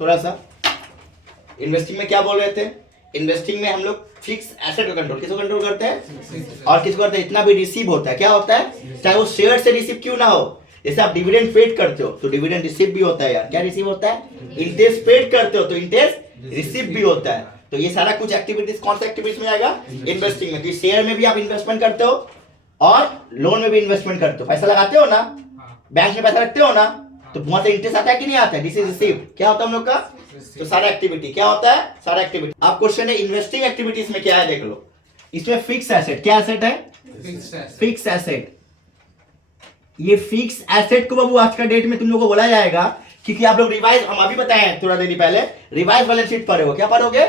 थोड़ा सा इन्वेस्टिंग में क्या बोल रहे थे, इन्वेस्टिंग में हम लोग फिक्स एसेट का कंट्रोल, किसको कंट्रोल करते हैं और किसको करते हैं, इतना भी रिसीव होता है, क्या होता है, चाहे वो शेयर से रिसीव क्यों ना हो। जैसे आप डिविडेंड पेड करते हो तो डिविडेंड रिसीव भी होता है यार, क्या रिसीव होता है, इंटरेस्ट पेड करते हो तो इंटरेस्ट रिसीव भी होता है। तो ये सारा कुछ एक्टिविटीज कौन सा एक्टिविटीज में आएगा, इन्वेस्टिंग में। तो शेयर में भी आप इन्वेस्टमेंट करते हो और लोन में भी इन्वेस्टमेंट करते हो, पैसा लगाते हो ना, बैंक में पैसा रखते हो ना, तो वहां से इंटरेस्ट आता है कि नहीं आता है, दिस इज रिसीव्ड, क्या होता है हम लोग का, तो सारा एक्टिविटी क्या होता है, सारा एक्टिविटी। आप क्वेश्चन है इन्वेस्टिंग एक्टिविटीज में क्या है देख लो, इसमें फिक्स एसेट, क्या एसेट है, फिक्स एसेट। ये फिक्स एसेट को बाबू आज का डेट में तुम लोगों को बोला जाएगा, क्योंकि आप लोग रिवाइज, हम अभी बताए हैं थोड़ा देर पहले, रिवाइज बैलेंस शीट पढ़े हो, क्या पढ़ोगे,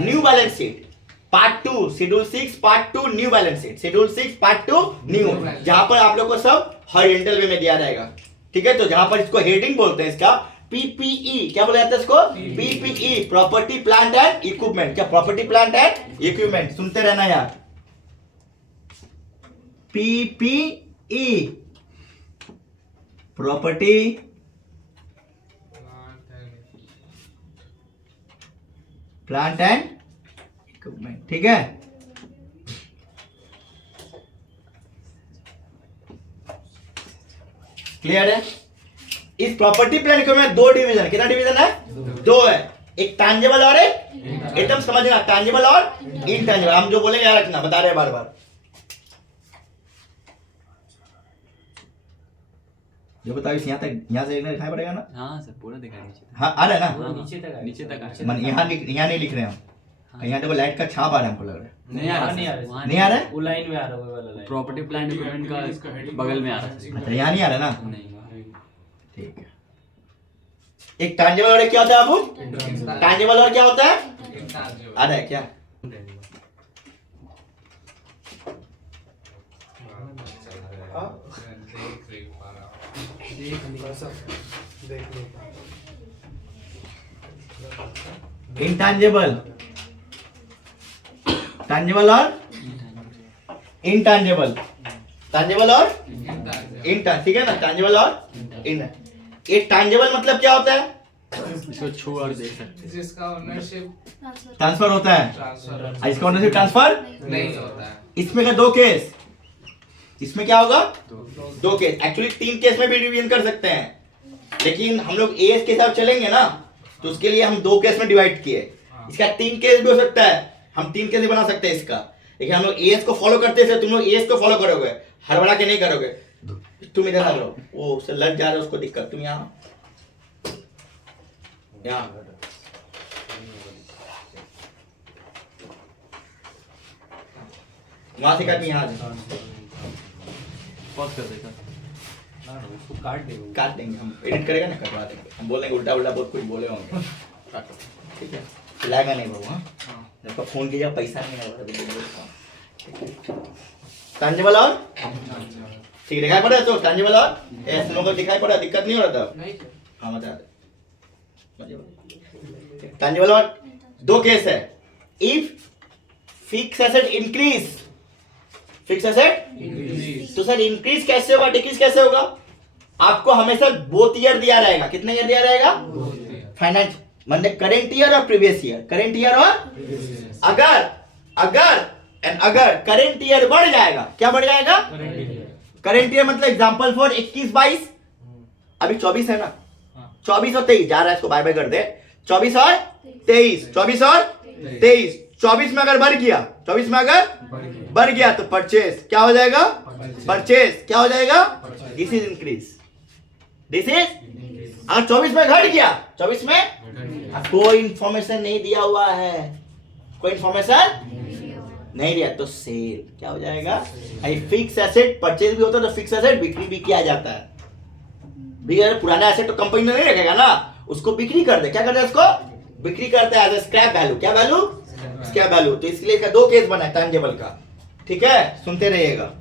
new balance sheet part 2 schedule 6 part 2 new balance sheet, schedule 6 part 2 new, जहां पर आप लोग को सब हॉरिजॉन्टल वे में दिया रहेगा, ठीक है। तो जहां पर इसको हेडिंग बोलते हैं इसका पीपीई, क्या बोला जाता है इसको, PPE, property plant and equipment. क्या प्रॉपर्टी प्लांट एंड इक्विपमेंट, सुनते रहना यार, PPE property plant and equipment, ठीक है। क्लियर है। इस प्रॉपर्टी प्लान के में दो डिवीजन, कितना डिवीजन है, दो है, एक टैंजिबल और एक एकदम समझना, टैंजिबल और इनटैंजिबल। हम जो बोलेंगे याद रखना, बता रहे हैं बार बार, जो बताओ यहाँ तक, यहाँ से दिखाई पड़ेगा ना, हाँ सर पूरा दिखाई नीचे, हाँ आ रहा है ना, नीचे तक मन यहाँ नहीं लिख रहे हैं हम, यहाँ देखो लाइट का छाप आ रहा है, हमको लग रहा है नहीं आ रहा, नहीं आ रहा है, वो लाइन में आ रहा है, वो वाला लाइन, प्रॉपर्टी प्लांट इक्विपमेंट का बगल में आ रहा है, अच्छा यहाँ नहीं आ रहा ना, नहीं ठीक है। एक टैंजिबल और एक क्या होता है बाबू, टैंजिबल और क्या होता है, आ रहा है क्या, इंटैंजिबल, टैंजिबल और इनटैंजिबल, टैंजिबल और इंटैंजिबल, ठीक है ना, टैंजिबल और इन। एक टैंजिबल मतलब क्या होता है, इसको छू और देख सकते हैं, जिसका ओनरशिप ट्रांसफर होता है, ट्रांसफर इसका ओनरशिप ट्रांसफर नहीं होता है, इसमें का दो केस, इसमें क्या होगा, दो केस, एक्चुअली 3 केस में भी डिवीजन कर सकते हैं, लेकिन हम लोग एएस के साथ चलेंगे ना, तो उसके लिए हम 2 केस में डिवाइड किए। इसका 3 केस भी हो सकता है, हम 3 केस भी बना सकते हैं इसका, लेकिन हम लोग एएस को फॉलो करते हैं, तुम लोग एएस को फॉलो करोगे, हड़बड़ा के नहीं करोगे। तुम इधर आ जाओ, वो उससे लग जा रहा है उसको दिक्कत, तुम यहाँ वहां से काट, यहाँ पॉज कर देता, उसको काट दे, काट देंगे, हम एडिट करेगा ना, कटवा देंगे, हम बोलेंगे उल्टा उल्टा बहुत कुछ बोले होंगे, काटो, ठीक है, चिल्लाएगा नहीं बाबू, हाँ जब फोन कीजिएगा पैसा नहीं आएगा, टैंजिबल और ठीक है, दिखाई पड़ा है, तो टैंजिबल और ऐसे लोगों को दिखाई पड़ा, दिक्कत नहीं हो रहा था, हाँ बता दे, टैंजिबल और 2 केस है, if fix asset increase, fix asset, तो सर इंक्रीज कैसे होगा, डिक्रीज कैसे होगा, आपको हमेशा बोथ ईयर दिया रहेगा, कितने ईयर दिया रहेगा, फाइनेंस मतलब करेंट ईयर और प्रीवियस ईयर, करेंट ईयर और अगर करेंट ईयर बढ़ जाएगा, क्या बढ़ जाएगा, करेंट ईयर मतलब एग्जांपल फॉर 21-22, अभी 24 है ना, 24 और 23 जा रहा है, इसको बाय बाय कर दे, 24 और 23, 24 और 23, 24 में अगर बढ़ गया, 24 में अगर बढ़ गया तो परचेज क्या हो जाएगा, परचेज क्या हो जाएगा, this is increase, this is, अगर 24 में घट गया, 24 में कोई इंफॉर्मेशन नहीं दिया हुआ है, कोई इंफॉर्मेशन नहीं दिया तो सेल क्या हो जाएगा, फिक्स एसेट परचेज भी होता है तो फिक्स एसेट बिक्री भी किया जाता है, पुराना एसेट तो कंपनी ने नहीं रखेगा ना, उसको बिक्री कर दे, क्या करते हैं उसको बिक्री करते हैं एज स्क्रैप वैल्यू, क्या वैल्यू, स्क्रैप वैल्यू। तो इसलिए इसका 2 केस बना है टैंजिबल का, ठीक है, सुनते रहिएगा।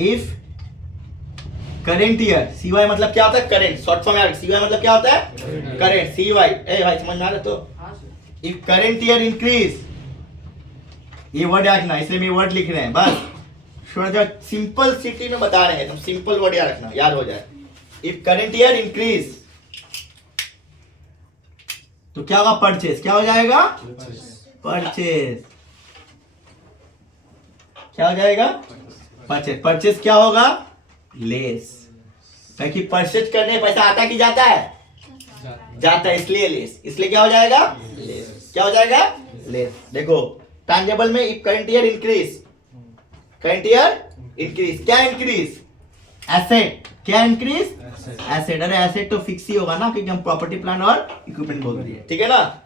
इफ करेंट ईयर, सीवाई मतलब क्या होता है, करेंट, शॉर्ट फॉर्म में सीवाई मतलब क्या होता है, करेंट, सीवाई, ए भाई समझ में आ रहा, तो इफ करेंट ईयर इंक्रीज, ये वर्ड रखना, इसलिए मैं वर्ड लिख रहे हैं बस, सिंपल सिटी में बता रहे हैं, तुम सिंपल वर्ड याद रखना, याद हो जाए। इफ करंट ईयर इंक्रीज तो क्या होगा? परचेज। क्या हो जाएगा? परचेज। क्या हो जाएगा? परचेज। परचेज क्या होगा? लेस। क्योंकि परचेज करने पैसा आता कि जाता है? जाता है, इसलिए लेस। इसलिए क्या हो जाएगा? लेस। क्या हो जाएगा? लेस। देखो टैंजेबल में if current year increase, current year increase, क्या इंक्रीज? एसेट। क्या इंक्रीज? एसेट। अरे एसेट तो फिक्स ही होगा ना, क्योंकि हम प्रॉपर्टी प्लांट और इक्विपमेंट बोल दिए, ठीक है ना।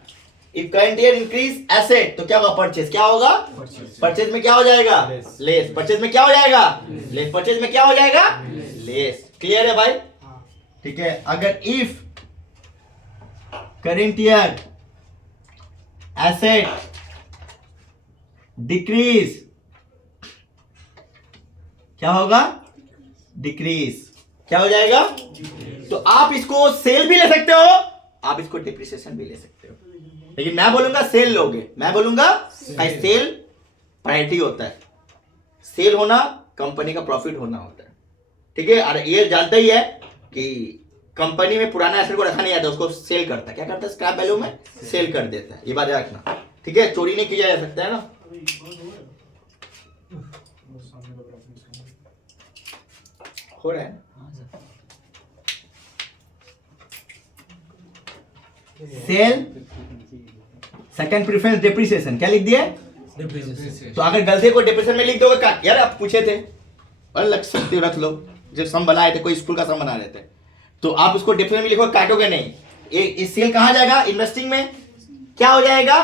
If current year increase asset तो क्या होगा? परचेज। क्या होगा? परचेज में क्या हो जाएगा? लेस। परचेज में क्या हो जाएगा? लेस। परचेज में क्या हो जाएगा? लेस। क्लियर है भाई? ठीक है। अगर if current year asset decrease, क्या होगा? डिक्रीज। क्या हो जाएगा? तो आप इसको सेल भी ले सकते हो, आप इसको डिप्रिसिएशन भी ले सकते हो, लेकिन मैं बोलूंगा सेल लोगे। मैं बोलूंगा सेल प्रायोरिटी होता है, सेल होना कंपनी का प्रॉफिट होना होता है, ठीक है। और ये जानता ही है कि कंपनी में पुराना एसेट को रखा नहीं जाता, उसको सेल करता है। क्या करता है? स्क्रैप वैल्यू में सेल कर देता है। ये बात याद रखना, ठीक है। चोरी नहीं किया जा सकता है ना। हो रहा है सेल सेकंड प्रेफरेंस डिप्रिसिएशन। क्या लिख दिया? तो अगर गलती को डिप्रेशन में लिख दोगे का यार, आप पूछे थे और लग सकते हो, रख लो। जब सम बनाए थे, कोई स्कूल का सम बना रहे थे, तो आप उसको डिप्रेशन में लिखो, काटोगे नहीं। ये सेल कहाँ जाएगा? इन्वेस्टिंग में क्या हो जाएगा?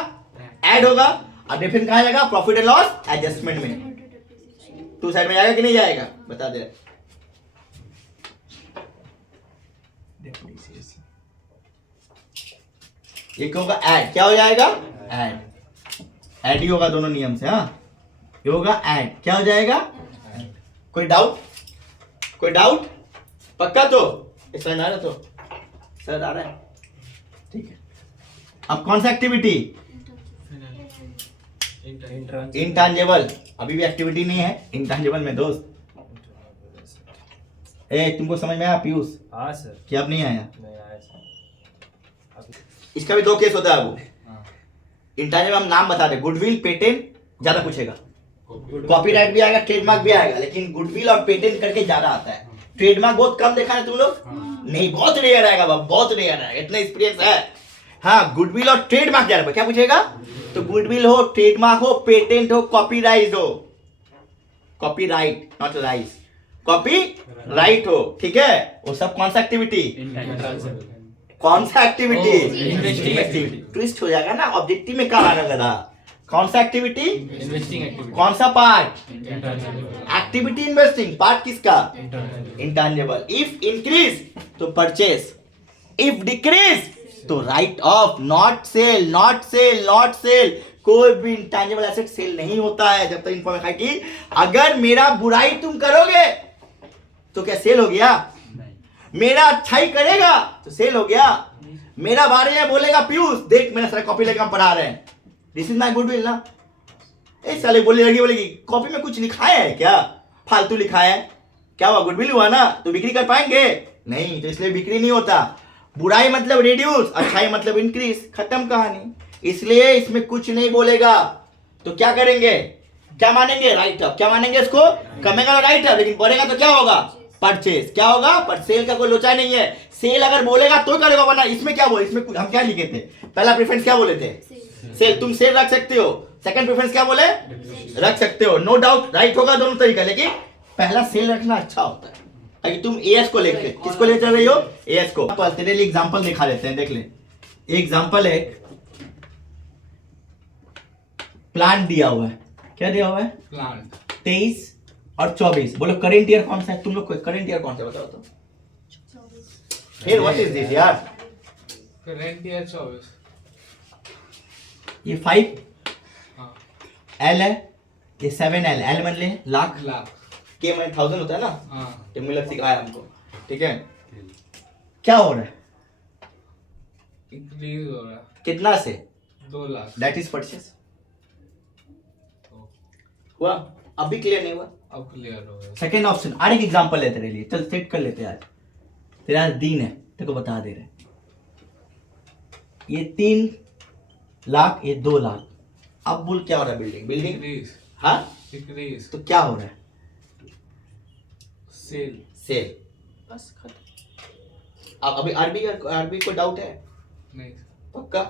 ऐड होगा। और डिप्रेशन कहाँ जाएगा? प्रॉफिट एंड लॉस एडजस्टमेंट में। टू साइड में जाएगा कि नहीं जाएगा? बता दे। ये क्या होगा? ऐड। क्या हो जाएगा? ऐड। ऐड ही होगा दोनों नियम से। हाँ, ये होगा ऐड। क्या हो जाएगा? कोई डाउट? कोई डाउट? पक्का? तो इस समझ आ रहा? तो सर आ रहा है, ठीक है। अब कौन सा एक्टिविटी? इंटेंजिबल। अभी भी एक्टिविटी नहीं है इंटेंजिबल में दोस्त। तुमको समझ में आया पीयूष? हाँ सर। कि अब नहीं आया? नहीं आया सर। इसका भी दो केस होता है। वो इंटेंजिबल हम नाम बता दे, गुडविल, पेटेंट ज्यादा पूछेगा, कॉपीराइट भी आएगा, ट्रेडमार्क भी आएगा, लेकिन गुडविल और पेटेंट करके ज्यादा आता है। ट्रेडमार्क बहुत कम देखा है तुम लोग? नहीं, बहुत रेयर आएगा बाबा, बहुत रेयर आएगा, इतना एक्सपीरियंस है। हाँ, गुडविल और ट्रेडमार्क ज्यादा। क्या पूछेगा? तो गुडविल हो, ट्रेडमार्क हो, पेटेंट हो, कॉपीराइट हो, कॉपीराइट नॉट राइट, कॉपीराइट हो, ठीक है। वो सब कौन सा एक्टिविटी? कौन सा एक्टिविटी? Investing activity. ट्विस्ट हो जाएगा ना, ऑब्जेक्टिव में कहाँ आना गधा। कौन सा एक्टिविटी? Investing activity. कौन सा पार्ट? Activity investing. पार्ट किसका? इंटेंजिबल। इफ इंक्रीज तो परचेस, इफ डिक्रीज तो write off. Not sell, not sell, not sell. कोई भी इंटेंजिबल एसेट सेल नहीं होता है जब तक इन्फॉर्मेशन है कि अगर मेरा बुराई तुम करोगे तो क्या सेल हो गया? मेरा अच्छाई करेगा तो सेल हो गया। मेरा बारे में बोलेगा पीयूष देख मेरा सारा कॉपी लेकर हम पढ़ा रहे हैं, दिस इज माय गुडविल ना। ए साले बोलेगी कॉपी में कुछ लिखा है क्या? फालतू लिखा है, क्या हुआ? गुडविल हुआ ना, तो बिक्री कर पाएंगे? नहीं, तो इसलिए बिक्री नहीं होता। बुराई मतलब रिड्यूस, अच्छाई मतलब इंक्रीज, खत्म कहानी। इसलिए इसमें कुछ नहीं बोलेगा। तो क्या करेंगे? क्या मानेंगे? Right up. क्या मानेंगे इसको? कमेगा राइट अप, लेकिन बढ़ेगा तो क्या होगा? परचेज। क्या होगा? पर सेल का कोई लोचा नहीं है। सेल अगर बोलेगा तो करेगा, वरना इसमें क्या बोले? इसमें हम क्या लिखे थे? पहला प्रेफरेंस क्या बोले थे? सेल। तुम सेल रख सकते हो। सेकंड प्रेफरेंस क्या बोले? रख सकते हो। नो डाउट राइट होगा दोनों तरीका, लेकिन पहला सेल रखना अच्छा होता है ताकि तुम एएस को लेके, किसको ले चल रही हो? एएस को। तेरे लिए एग्जांपल दिखा देते हैं, देख ले। एग्जांपल है, प्लान दिया हुआ है। क्या दिया हुआ है? प्लान 23 और 24। बोलो करंट ईयर कौन सा है? तुम लोग को करंट ईयर कौन सा बताओ तो। फिर व्हाट इज दिस यार? Current year 24। ये 5 हाँ एल है, ये 7 एल। एल मान ले लाख, लाख। के मान 1000 होता है ना। हाँ ये मिलक सिखाया हमको, ठीक है। क्या हो रहा है? इंक्रीज हो रहा है कितना से? 2 लाख। That is purchase. हुआ? अब भी क्लियर नहीं हुआ? अब क्लियर हो गया। सेकेंड ऑप्शन, और एक एग्जांपल लेते तेरे लिए, चल सेट कर लेते हैं आज। तेरा आज दिन है, तेरे को बता दे रहे, ये 3 लाख, ये 2 लाख। अब बोल क्या हो रहा है? Building Decrease. हाँ, Decrease. तो क्या हो रहा है? Sale. सेल। बस खत्म। अब अभी आरबी को डाउट है? नहीं। पक्का?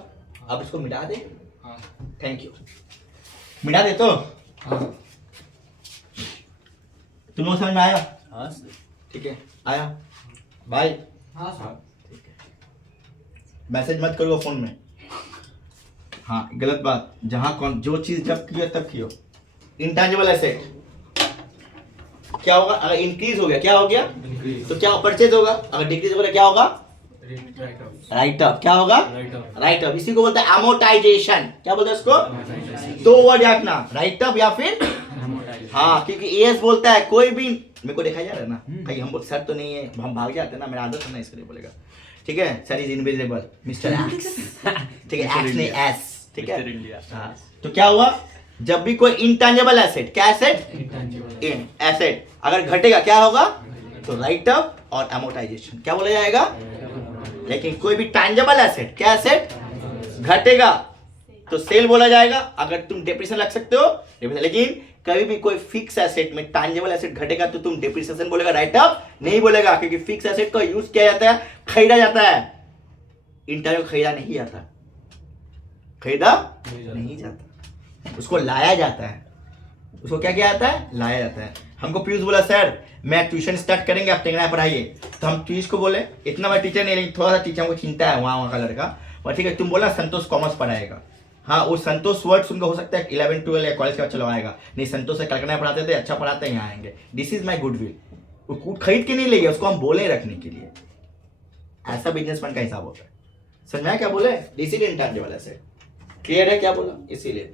अब इसको मिटा दे। हाँ। Thank you. मिटा दे तो हाँ। तुम लोग समझ में आया? हाँ ठीक है, आया भाई? हाँ सर। ठीक है, मैसेज मत करो फोन में। हाँ, गलत बात। जहां कौन जो चीज जब किया तब कियो। इंटेंजिबल एसेट क्या होगा? अगर इंक्रीज हो गया क्या हो गया? तो क्या परचेज होगा? अगर डिक्रीज हो गया क्या होगा? Right up. क्या होगा? Right up. इसी को बोलते हैं अमोर्टाइजेशन। क्या बोलते हैं इसको? 2 वर्ड रखना, राइट अप या फिर हाँ, क्योंकि एएस बोलता है कोई भी, मेरे को देखा जा रहा है ना, कहीं हम बोल सर तो नहीं है, हम भाग जाते हैं ना, मेरा आदत है ना, इसलिए बोलेगा। ठीक है, sir is invisible, mister x. ठीक है, एक्स नहीं एस। ठीक है, हाँ। तो क्या हुआ? जब भी कोई इंटेंजिबल एसेट, क्या एसेट? एसेट अगर घटेगा क्या होगा? तो राइट अप और अमोर्टाइजेशन क्या बोला जाएगा? लेकिन कोई भी टैंजिबल एसेट, क्या एसेट घटेगा तो सेल बोला जाएगा। अगर तुम डेप्रिसिएशन लग सकते हो, लेकिन कभी भी कोई फिक्स एसेट में टैंजिबल एसेट घटेगा तो तुम डेप्रिसिएशन बोलेगा, राइट अप नहीं बोलेगा, क्योंकि फिक्स एसेट का यूज किया जाता है, खरीदा जाता है। इंटरव्यू खरीदा नहीं जाता, खरीदा नहीं जाता, उसको लाया जाता है। उसको क्या किया जाता है? लाया जाता है। हमको पीयूष बोला सर मैं ट्यूशन स्टार्ट करेंगे, आप टेंगना पढ़ाइए। तो हम पीयूष को बोले इतना मैं टीचर नहीं, लेकिन थोड़ा सा टीचर को चिंता है वहाँ का लड़का, और ठीक है तुम बोला संतोष कॉमर्स पढ़ाएगा। हाँ, वो संतोष वर्ड सुनकर हो सकता है 11, 12 या कॉलेज का बच्चा लगाएगा, नहीं संतोष से कलकत्ता पढ़ाते थे, अच्छा पढ़ाते हैं, यहाँ आएंगे। This is my goodwill. वो खरीद के नहीं लेंगे, उसको हम बोले रखने के लिए। ऐसा बिजनेसमैन का हिसाब होता है। समझ में आया क्या बोले? This is intangible asset. Clear है क्या बोला? इसीलिए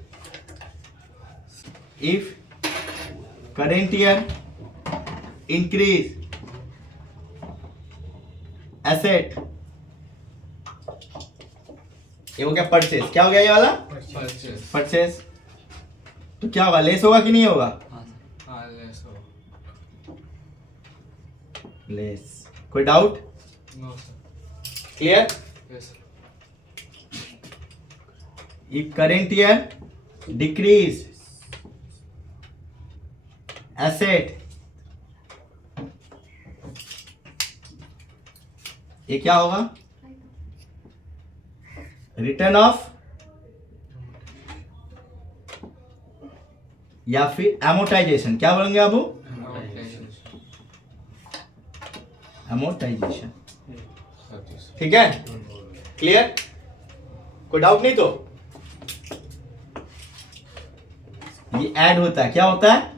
if current year increase asset, ये हो गया परचेज। क्या हो गया ये वाला? परचेज। तो क्या होगा? लेस होगा कि नहीं होगा? हाँ, लेस हो। लेस। कोई doubt? No sir. Clear? Yes sir. if current year decrease asset, ये क्या होगा? रिटर्न ऑफ या फिर एमोर्टाइजेशन। क्या बोलेंगे आप? एमोर्टाइजेशन। ठीक है, क्लियर? कोई डाउट नहीं? तो ये ऐड होता है। क्या होता है?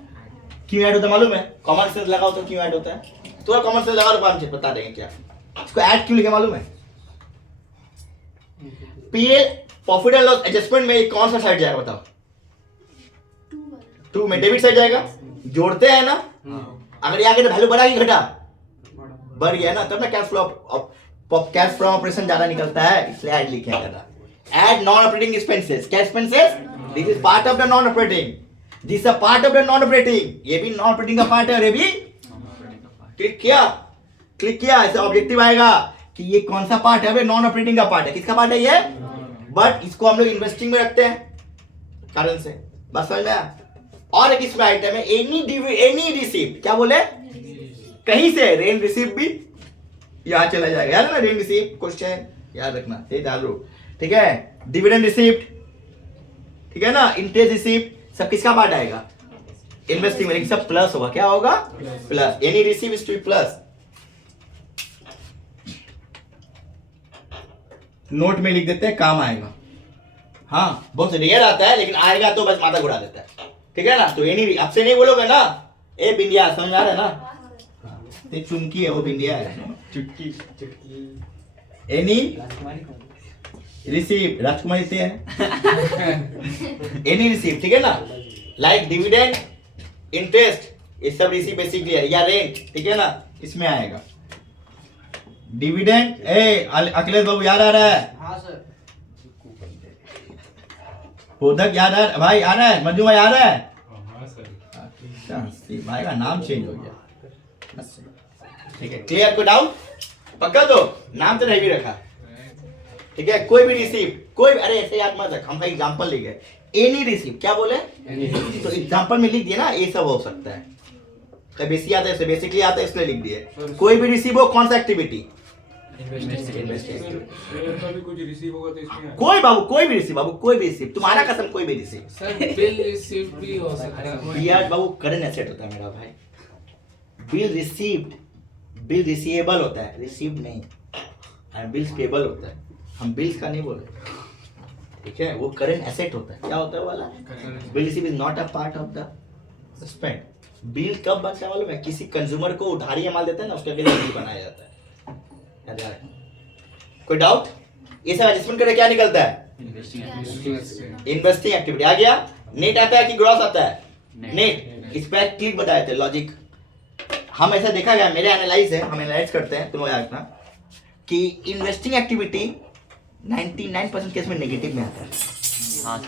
क्यों ऐड होता है मालूम है? कॉमन सेंस लगाओ तो क्यों ऐड होता है? थोड़ा कॉमन सेंस लगा तो हम बता देंगे क्या इसको ऐड क्यों लिखे मालूम है? PL profit and loss adjustment में कौन सा साइड जाएगा बताओ? 2 में डेबिट साइड जाएगा। जोड़ते हैं ना, अगर ये आगे वैल्यू बढ़ा कि घटा? बढ़ गया ना, तब ना कैश फ्लो ऑपरेशन ज्यादा निकलता है, इसलिए ऐड लिखा गया। Add non operating expenses. क्या expenses? This is part of the non operating, this a part of the non operating. ये भी नॉन ऑपरेटिंग का पार्ट है और ये भी। क्लिक किया ऐसे ऑब्जेक्टिव आएगा कि ये कौन सा पार्ट है? नॉन ऑपरेटिंग का पार्ट है। किसका पार्ट है ये? बट इसको हम लोग इन्वेस्टिंग में रखते हैं कारण से। बस समझ में आया? और एक इसमें आइटम है एनी रिसीप्ट। क्या बोले? कहीं से रेंट रिसीप्ट भी यहाँ चला जाएगा। याद है ना, रेंट रिसीप्ट क्वेश्चन याद रखना, ये डालो। ठीक है, डिविडेंड रिसीप्ट, ठीक है ना, इंटरेस्ट रिसीप्ट, सब किसका पार्ट आएगा? इन्वेस्टिंग में। सब प्लस होगा। क्या होगा? Plus. Any receive is two plus. Note में लिख देते हैं, काम आएगा। हाँ, बहुत रेयर आता है, लेकिन आएगा तो बस माथा घुरा देता है। ठीक है ना? तो एनी आपसे नहीं बोलोगे ना, ए बिंदिया, समझ आ रहा है ना? एक चुमकी है, वो बिंदिया है, चुटकी। एनी रिसीव, राजकुमारी से है। एनी रिसीव, ठीक है ना, लाइक डिविडेंड, इंटरेस्ट, ये सब रिसीव बेसिकली है, या रेंट, ठीक है ना, इसमें आएगा। डिविडेंड, अखिलेश बाबू याद आ रहा है? हाँ सर। बोधक याद आ भाई? आ रहा है? मंजू भाई आ रहा है? हाँ सर। भाई का नाम चेंज हो गया। ठीक है, क्लियर? कोई डाउट? पक्का? तो नाम तो नहीं भी रखा। ठीक है, कोई भी रिसीव, कोई अरे ऐसे याद मत रख, हम एग्जांपल लिख गए, एनी रिसीव, क्या बोले? तो एग्जांपल में लिख दिए ना, ये सब हो सकता है। कभी बेसिक आता है, इसलिए बेसिकली आता है इसलिए लिख दिए। कोई भी रिसीव हो, कौन सा एक्टिविटी? कभी कुछ रिसीव होगा तो इसमें कोई बाबू, कोई भी रिसीव बाबू, कोई भी रिसीव, तुम्हारा कसम कोई भी रिसीव। सर बिल रिसीव भी हो सकता है। यार बाबू करंट एसेट होता है मेरा भाई। बिल रिसीव्ड, बिल रिसीवेबल होता है, रिसीव्ड नहीं। और बिल्स पेबल होता है, हम बिल्स का नहीं बोल रहे। ठीक है, वो करंट एसेट होता है। क्या होता है वाला? Bill receive is not a part of the spend. Bill कब बनता है मालूम है? किसी कंज्यूमर को उधारी माल देता है ना, उसके लिए बिल बनाया जाता है। याद है? कोई डाउट? ये सब एडजस्टमेंट करके क्या निकलता है? Investing activity. आ गया? नेट आता है कि ग्रॉस आता है? नेट। इस पर क्लिक बताए थे लॉजिक। हम ऐसा देखा गया, मेरे एनालाइज है, हम एनालाइज करते हैं, तुम याद रखना कि इन्वेस्टिंग एक्टिविटी 99% केस में नेगेटिव में आता है। हाँ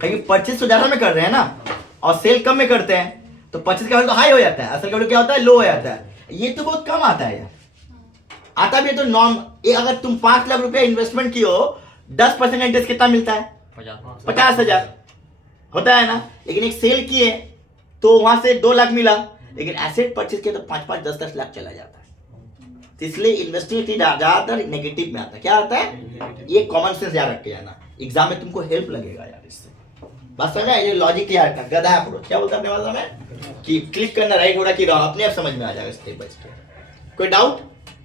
कहीं परचेज तो ज्यादा में कर रहे हैं ना, और सेल कम में करते हैं, तो परचेज का वैल्यू तो हाई हो जाता है, असल का वैल्यू क्या होता है? लो हो जाता है। ये तो बहुत कम आता है यार। आता भी है तो नॉर्म, अगर तुम 5 लाख रुपया इन्वेस्टमेंट की हो, 10% इंटरेस्ट कितना मिलता है? 50,000 होता है ना। लेकिन एक सेल किए तो वहां से 2 लाख मिला, लेकिन एसेट परचेज किया तो 5-5, 10-10 लाख चला जाता है। तो इसलिए इन्वेस्टिंग ज्यादातर नेगेटिव में आता है। क्या आता है? ये कॉमन सेंस याद रख के जाना, एग्जाम में तुमको हेल्प लगेगा यार इससे। बस समझ में? ये लॉजिक याद रखना, गधा अप्रोच। क्या बोलता है अपने भाषा में कि क्लिक करना राइट हो रहा कि रॉन्ग, अपने आप समझ में आ जाएगा स्टेप बाय स्टेप। कोई डाउट?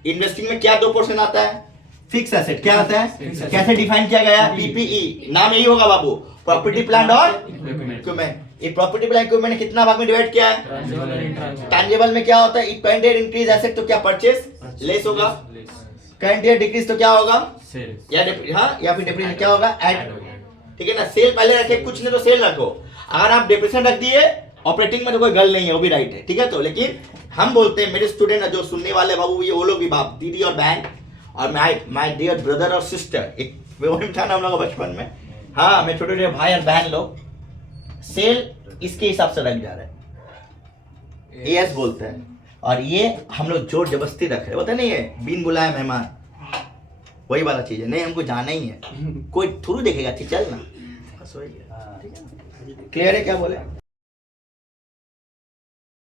इन्वेस्टिंग में क्या 2% आता है? Fix asset. क्या आता है? कैसे डिफाइन किया गया? पीपीई, नाम यही होगा बाबू, प्रॉपर्टी प्लांट और इक्विपमेंट। ये प्रॉपर्टी प्लांट इक्विपमेंट कितना भाग में डिवाइड किया है? टैंजिबल में क्या होता है? करंट ईयर इंक्रीज एसेट तो क्या परचेज लेस होगा, करंट ईयर डिक्रीज तो क्या होगा? या हाँ, या फिर डिप्रेशन क्या होगा? ऐड। ठीक है ना, सेल पहले रखे, कुछ नहीं तो सेल रखो। अगर आप डिप्रेशन रख दिए ऑपरेटिंग में तो कोई गल नहीं है, वो भी राइट है। ठीक है, तो लेकिन हम बोलते हैं, मेरे स्टूडेंट जो सुनने वाले बाबू, ये वो लोग भी बाप, दीदी और बहन, और माय डियर ब्रदर और सिस्टर, एक वो था ना हम लोग बचपन में। हाँ, मैं छोटे छोटे भाई और बहन लोग, सेल इसके हिसाब से रख जा रहे हैं, एएस बोलते हैं। और ये हम लोग जोर जबरदस्ती रख रहे, होता नहीं है बिन बुलाए मेहमान, वही वाला चीज है। नहीं, हमको जाना ही है, कोई थोड़ी देखेगा, ठीक चल ना, बस वही है। ठीक है, क्लियर है? क्या बोले?